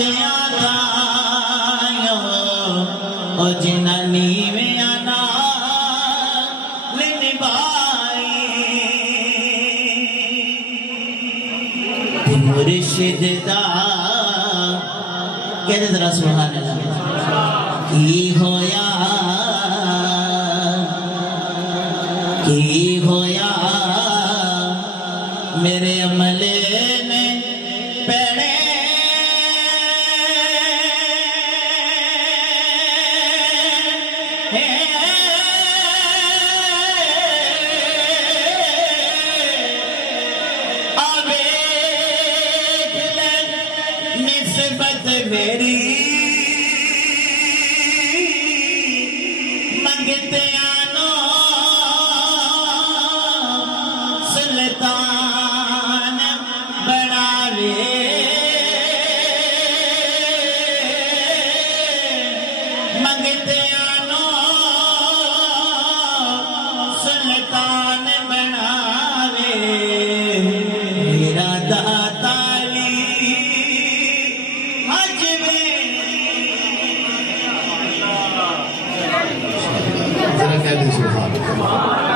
उचिया ओ जिन्ना नीवियां नाल निभाई मुर्शिद दा कहते जरा सुभान अल्लाह की होया मेरे अमले ने पेड़े आवे निस्बत मेरी मंगते आनो सुल्तान बनावे मंगते आनो सुल्तान बनावे मेरा दाताली हज में जरा कह दे सुभान अल्लाह।